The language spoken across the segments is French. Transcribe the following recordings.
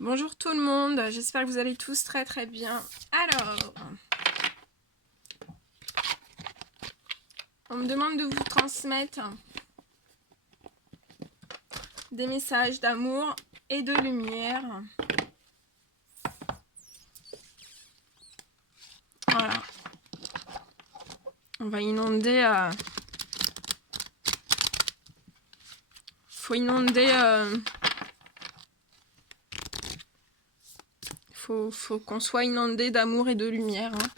Bonjour tout le monde, j'espère que vous allez tous très très bien. Alors, on me demande de vous transmettre des messages d'amour et de lumière. Voilà. On va inonder... faut inonder... faut qu'on soit inondé d'amour et de lumière. Hein.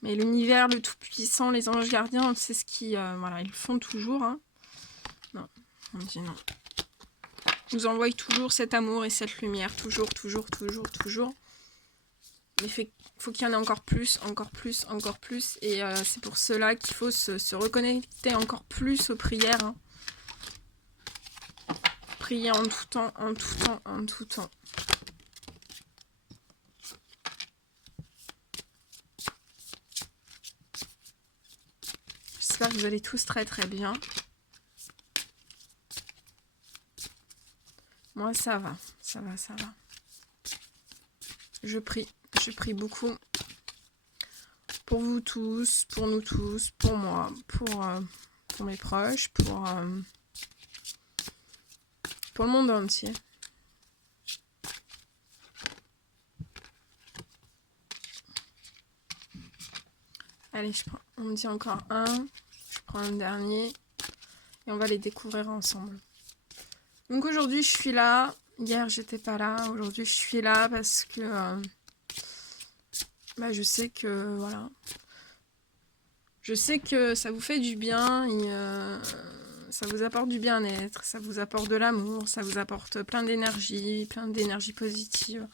Mais l'univers, le Tout-Puissant, les anges gardiens, c'est ce qui... voilà, ils le font toujours. Hein. Non, on dit non. Ils nous envoient toujours cet amour et cette lumière. Toujours, toujours, toujours, toujours. Mais faut qu'il y en ait encore plus, encore plus, encore plus. Et c'est pour cela qu'il faut se reconnecter encore plus aux prières. Hein. Prier en tout temps, en tout temps, en tout temps. J'espère que vous allez tous très très bien. Moi ça va, ça va, ça va. Je prie beaucoup. Pour vous tous, pour nous tous, pour moi, pour mes proches, pour le monde entier. Allez, on me dit encore un. Je prends un dernier. Et on va les découvrir ensemble. Donc aujourd'hui, je suis là. Hier, j'étais pas là. Aujourd'hui, je suis là parce que je sais que voilà. Je sais que ça vous fait du bien. Et, ça vous apporte du bien-être. Ça vous apporte de l'amour. Ça vous apporte plein d'énergie positive.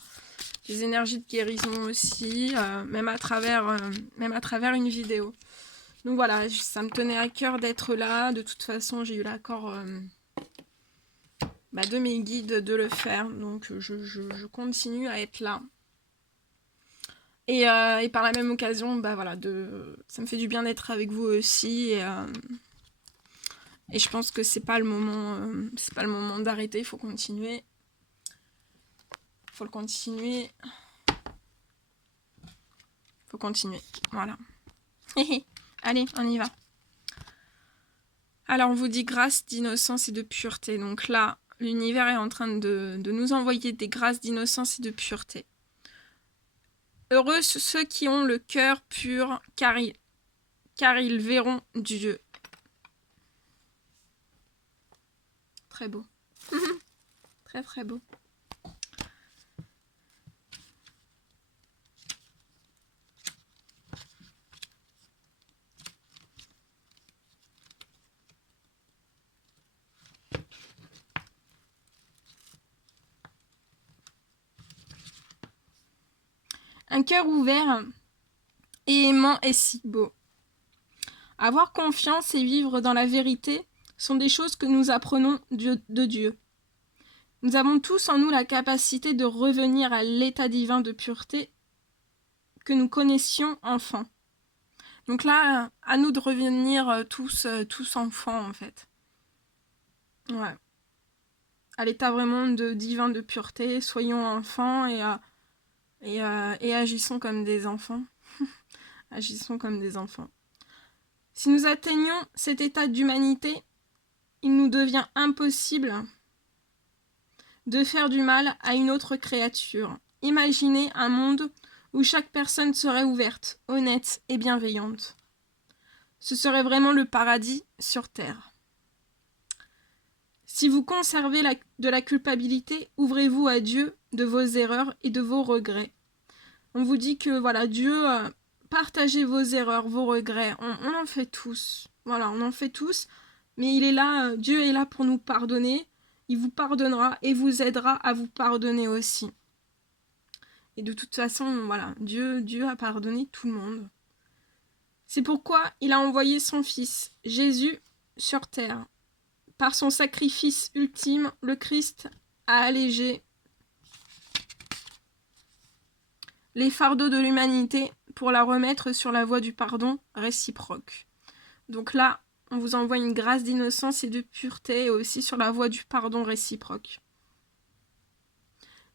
Des énergies de guérison aussi. Même à travers une vidéo. Donc voilà, ça me tenait à cœur d'être là. De toute façon, j'ai eu l'accord de mes guides de le faire. Donc je continue à être là. Et par la même occasion, voilà, ça me fait du bien d'être avec vous aussi. Et je pense que c'est pas le moment d'arrêter. Il faut continuer. Faut le continuer. Faut continuer. Voilà. Allez, on y va. Alors, on vous dit grâce d'innocence et de pureté. Donc là, l'univers est en train de nous envoyer des grâces d'innocence et de pureté. Heureux ceux qui ont le cœur pur, car ils verront Dieu. Très beau. Très très beau. Un cœur ouvert et aimant est si beau. Avoir confiance et vivre dans la vérité sont des choses que nous apprenons de Dieu. Nous avons tous en nous la capacité de revenir à l'état divin de pureté que nous connaissions enfants. Donc là, à nous de revenir tous enfants en fait. Ouais. À l'état vraiment divin de pureté, soyons enfants et agissons comme des enfants. Agissons comme des enfants. Si nous atteignons cet état d'humanité, il nous devient impossible de faire du mal à une autre créature. Imaginez un monde où chaque personne serait ouverte, honnête et bienveillante. Ce serait vraiment le paradis sur terre. Si vous conservez de la culpabilité, ouvrez-vous à Dieu de vos erreurs et de vos regrets. On vous dit que voilà, Dieu, partagez vos erreurs, vos regrets. On en fait tous. Voilà, on en fait tous. Mais il est là, Dieu est là pour nous pardonner. Il vous pardonnera et vous aidera à vous pardonner aussi. Et de toute façon, voilà, Dieu a pardonné tout le monde. C'est pourquoi il a envoyé son Fils, Jésus, sur terre. Par son sacrifice ultime, le Christ a allégé les fardeaux de l'humanité pour la remettre sur la voie du pardon réciproque. Donc là, on vous envoie une grâce d'innocence et de pureté et aussi sur la voie du pardon réciproque.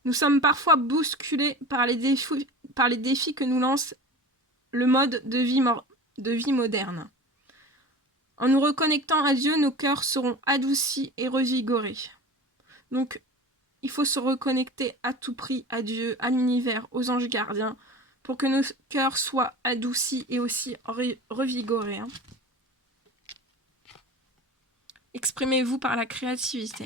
Nous sommes parfois bousculés par les défis que nous lance le mode de vie moderne. En nous reconnectant à Dieu, nos cœurs seront adoucis et revigorés. Donc, il faut se reconnecter à tout prix à Dieu, à l'univers, aux anges gardiens, pour que nos cœurs soient adoucis et aussi revigorés. Exprimez-vous par la créativité.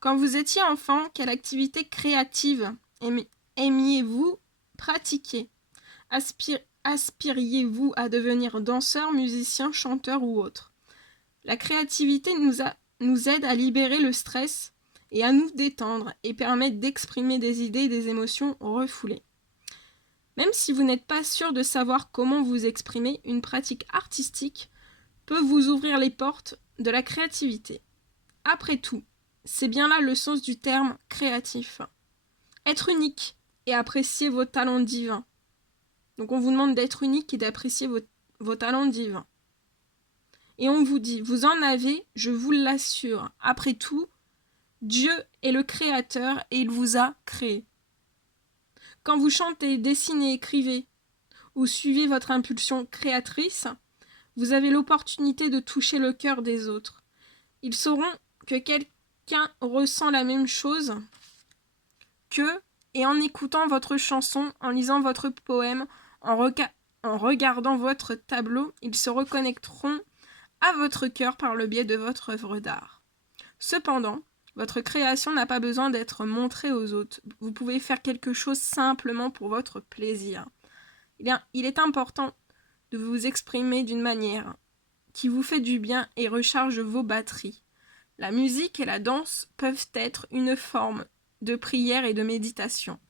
Quand vous étiez enfant, quelle activité créative aimiez-vous pratiquer? Aspiriez-vous à devenir danseur, musicien, chanteur ou autre? La créativité nous aide à libérer le stress et à nous détendre et permet d'exprimer des idées et des émotions refoulées. Même si vous n'êtes pas sûr de savoir comment vous exprimer, une pratique artistique peut vous ouvrir les portes de la créativité. Après tout, c'est bien là le sens du terme créatif. Être unique et apprécier vos talents divins. Donc on vous demande d'être unique et d'apprécier vos talents divins. Et on vous dit, vous en avez, je vous l'assure. Après tout, Dieu est le créateur et il vous a créé. Quand vous chantez, dessinez, écrivez ou suivez votre impulsion créatrice, vous avez l'opportunité de toucher le cœur des autres. Ils sauront que quelqu'un ressent la même chose qu'eux, et en écoutant votre chanson, en lisant votre poème, en regardant votre tableau, ils se reconnecteront à votre cœur par le biais de votre œuvre d'art. Cependant, votre création n'a pas besoin d'être montrée aux autres. Vous pouvez faire quelque chose simplement pour votre plaisir. Il est important de vous exprimer d'une manière qui vous fait du bien et recharge vos batteries. La musique et la danse peuvent être une forme de prière et de méditation.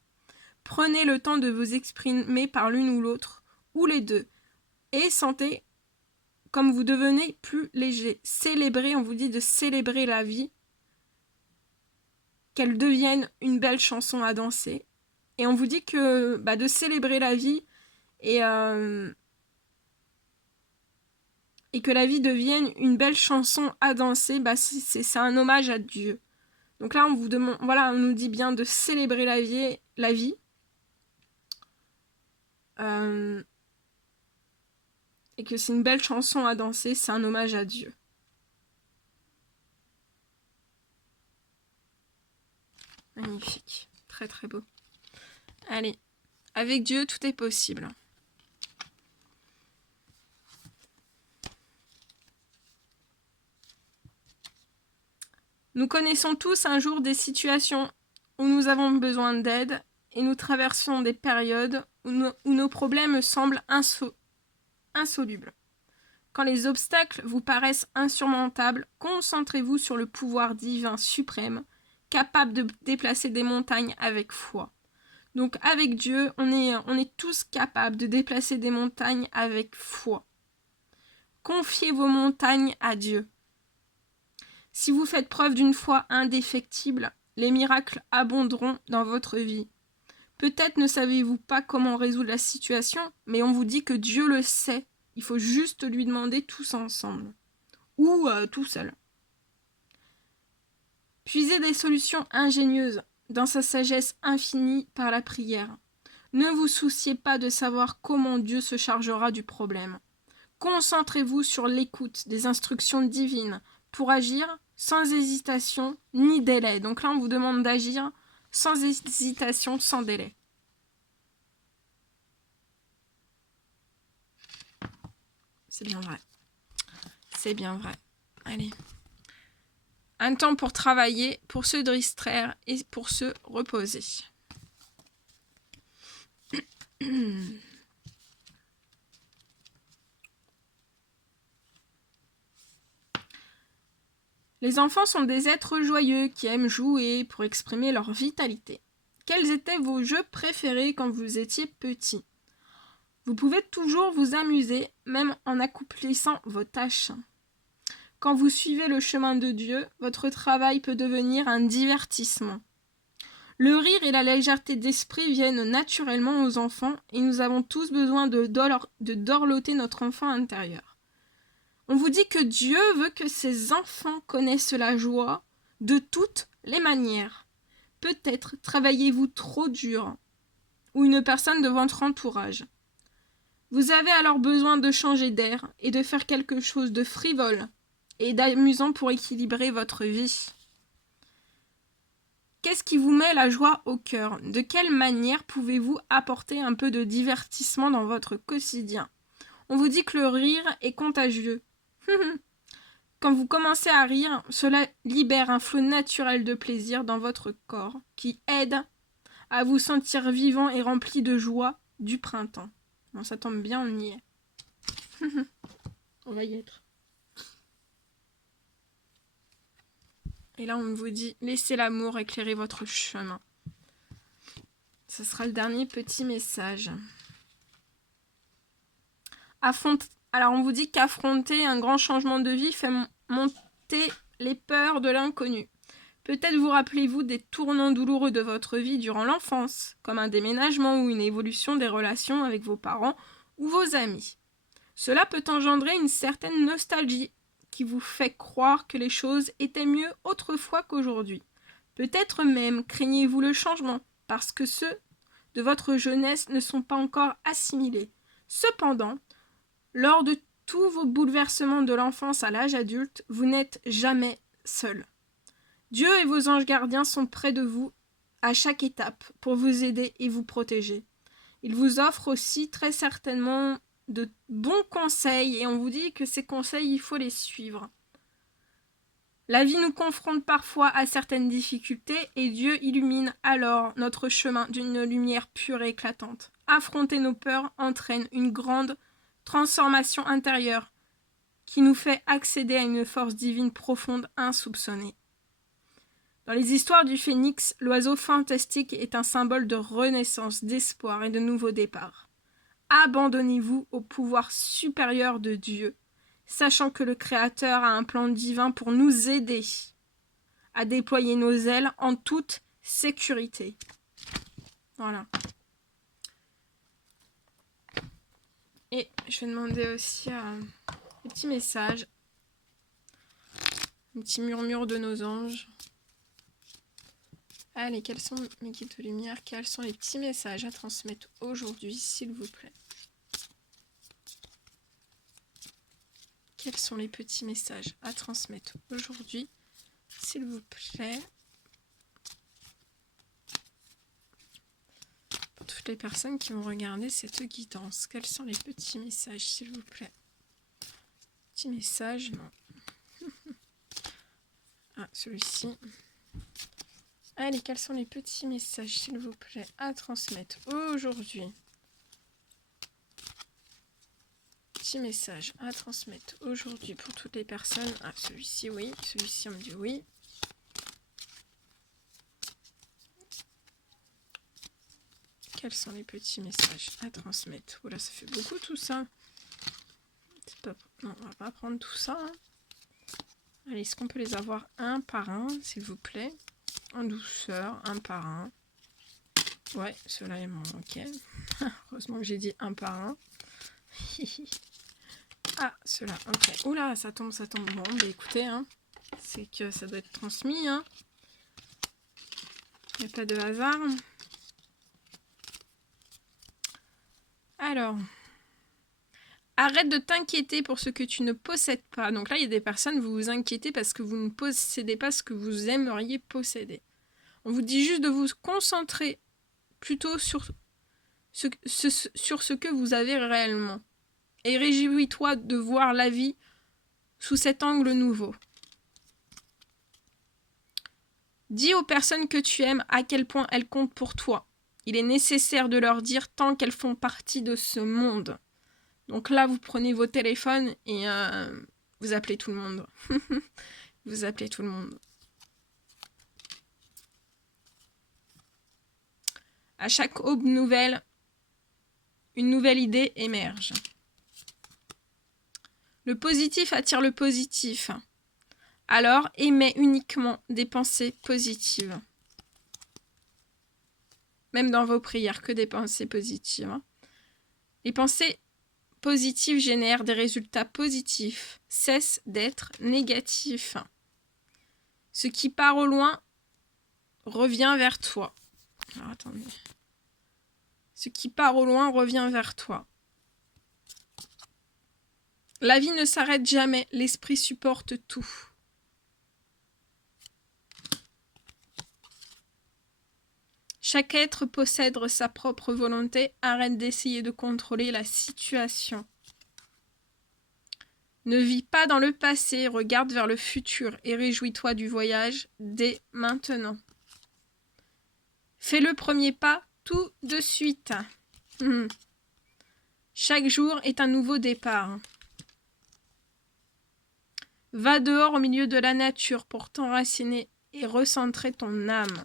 Prenez le temps de vous exprimer par l'une ou l'autre, ou les deux, et sentez comme vous devenez plus léger. Célébrez, on vous dit de célébrer la vie, qu'elle devienne une belle chanson à danser. Et on vous dit que de célébrer la vie et que la vie devienne une belle chanson à danser, c'est un hommage à Dieu. Donc là, on vous demande, voilà, on nous dit bien de célébrer la vie. Et que c'est une belle chanson à danser, c'est un hommage à Dieu. Magnifique, très très beau. Allez, avec Dieu, tout est possible. Nous connaissons tous un jour des situations où nous avons besoin d'aide et nous traversons des périodes où nos problèmes semblent insolubles. Quand les obstacles vous paraissent insurmontables, concentrez-vous sur le pouvoir divin suprême, capable de déplacer des montagnes avec foi. Donc avec Dieu, on est tous capables de déplacer des montagnes avec foi. Confiez vos montagnes à Dieu. Si vous faites preuve d'une foi indéfectible, les miracles abonderont dans votre vie. Peut-être ne savez-vous pas comment résoudre la situation, mais on vous dit que Dieu le sait. Il faut juste lui demander tous ensemble. Ou tout seul. Puisez des solutions ingénieuses dans sa sagesse infinie par la prière. Ne vous souciez pas de savoir comment Dieu se chargera du problème. Concentrez-vous sur l'écoute des instructions divines pour agir sans hésitation ni délai. Donc là, on vous demande d'agir sans hésitation, sans délai. C'est bien vrai. C'est bien vrai. Allez. Un temps pour travailler, pour se distraire et pour se reposer. Les enfants sont des êtres joyeux qui aiment jouer pour exprimer leur vitalité. Quels étaient vos jeux préférés quand vous étiez petit? Vous pouvez toujours vous amuser, même en accomplissant vos tâches. Quand vous suivez le chemin de Dieu, votre travail peut devenir un divertissement. Le rire et la légèreté d'esprit viennent naturellement aux enfants et nous avons tous besoin de dorloter notre enfant intérieur. On vous dit que Dieu veut que ses enfants connaissent la joie de toutes les manières. Peut-être travaillez-vous trop dur, ou une personne de votre entourage. Vous avez alors besoin de changer d'air et de faire quelque chose de frivole et d'amusant pour équilibrer votre vie. Qu'est-ce qui vous met la joie au cœur? De quelle manière pouvez-vous apporter un peu de divertissement dans votre quotidien? On vous dit que le rire est contagieux. Quand vous commencez à rire, cela libère un flot naturel de plaisir dans votre corps qui aide à vous sentir vivant et rempli de joie du printemps. Bon, ça tombe bien, on y est. On va y être. Et là, on vous dit, laissez l'amour éclairer votre chemin. Ce sera le dernier petit message. Alors, on vous dit qu'affronter un grand changement de vie fait monter les peurs de l'inconnu. Peut-être vous rappelez-vous des tournants douloureux de votre vie durant l'enfance, comme un déménagement ou une évolution des relations avec vos parents ou vos amis. Cela peut engendrer une certaine nostalgie qui vous fait croire que les choses étaient mieux autrefois qu'aujourd'hui. Peut-être même craignez-vous le changement, parce que ceux de votre jeunesse ne sont pas encore assimilés. Cependant, lors de tous vos bouleversements de l'enfance à l'âge adulte, vous n'êtes jamais seul. Dieu et vos anges gardiens sont près de vous à chaque étape pour vous aider et vous protéger. Ils vous offrent aussi très certainement de bons conseils et on vous dit que ces conseils, il faut les suivre. La vie nous confronte parfois à certaines difficultés et Dieu illumine alors notre chemin d'une lumière pure et éclatante. Affronter nos peurs entraîne une grande transformation intérieure qui nous fait accéder à une force divine profonde insoupçonnée. Dans les histoires du phénix, l'oiseau fantastique est un symbole de renaissance, d'espoir et de nouveau départ. Abandonnez-vous au pouvoir supérieur de Dieu, sachant que le Créateur a un plan divin pour nous aider à déployer nos ailes en toute sécurité. Voilà. Et je vais demander aussi un petit message, un petit murmure de nos anges. Allez, quels sont mes guides de lumière? Quels sont les petits messages à transmettre aujourd'hui, s'il vous plaît? Quels sont les petits messages à transmettre aujourd'hui, s'il vous plaît? Pour toutes les personnes qui vont regarder cette guidance, quels sont les petits messages, s'il vous plaît? Petit message, non. Ah, celui-ci. Allez, quels sont les petits messages, s'il vous plaît, à transmettre aujourd'hui? Petit message à transmettre aujourd'hui pour toutes les personnes. Ah, celui-ci, oui. Celui-ci, on me dit oui. Quels sont les petits messages à transmettre? Oula, ça fait beaucoup tout ça. Non, on va pas prendre tout ça. Hein. Allez, est-ce qu'on peut les avoir un par un, s'il vous plaît? En douceur, un par un. Ouais, ceux-là, ils m'ont ok. Heureusement que j'ai dit un par un. Ah, ceux-là, ok. Oula, ça tombe. Bon, bah écoutez, hein, c'est que ça doit être transmis. Hein. Il n'y a pas de hasard. Alors, arrête de t'inquiéter pour ce que tu ne possèdes pas. Donc là, il y a des personnes, vous vous inquiétez parce que vous ne possédez pas ce que vous aimeriez posséder. On vous dit juste de vous concentrer plutôt sur ce que vous avez réellement. Et réjouis-toi de voir la vie sous cet angle nouveau. Dis aux personnes que tu aimes à quel point elles comptent pour toi. Il est nécessaire de leur dire tant qu'elles font partie de ce monde. Donc là, vous prenez vos téléphones et vous appelez tout le monde. Vous appelez tout le monde. À chaque aube nouvelle, une nouvelle idée émerge. Le positif attire le positif. Alors, émets uniquement des pensées positives. Même dans vos prières, que des pensées positives. Les pensées positif génère des résultats positifs. Cesse d'être négatif. Ce qui part au loin revient vers toi. Alors, attendez. Ce qui part au loin revient vers toi. La vie ne s'arrête jamais. L'esprit supporte tout. Chaque être possède sa propre volonté. Arrête d'essayer de contrôler la situation. Ne vis pas dans le passé, regarde vers le futur et réjouis-toi du voyage dès maintenant. Fais le premier pas tout de suite. Chaque jour est un nouveau départ. Va dehors au milieu de la nature pour t'enraciner et recentrer ton âme.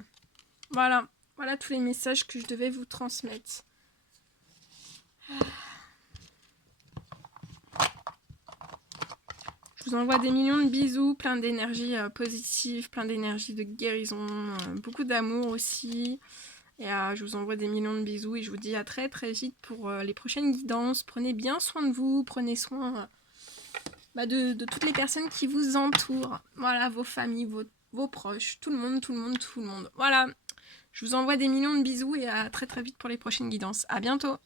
Voilà, voilà tous les messages que je devais vous transmettre. Je vous envoie des millions de bisous, plein d'énergie positive, plein d'énergie de guérison, beaucoup d'amour aussi. Et je vous envoie des millions de bisous et je vous dis à très très vite pour les prochaines guidances. Prenez bien soin de vous, prenez soin de toutes les personnes qui vous entourent. Voilà, vos familles, vos proches, tout le monde, tout le monde, tout le monde. Voilà, je vous envoie des millions de bisous et à très très vite pour les prochaines guidances. À bientôt!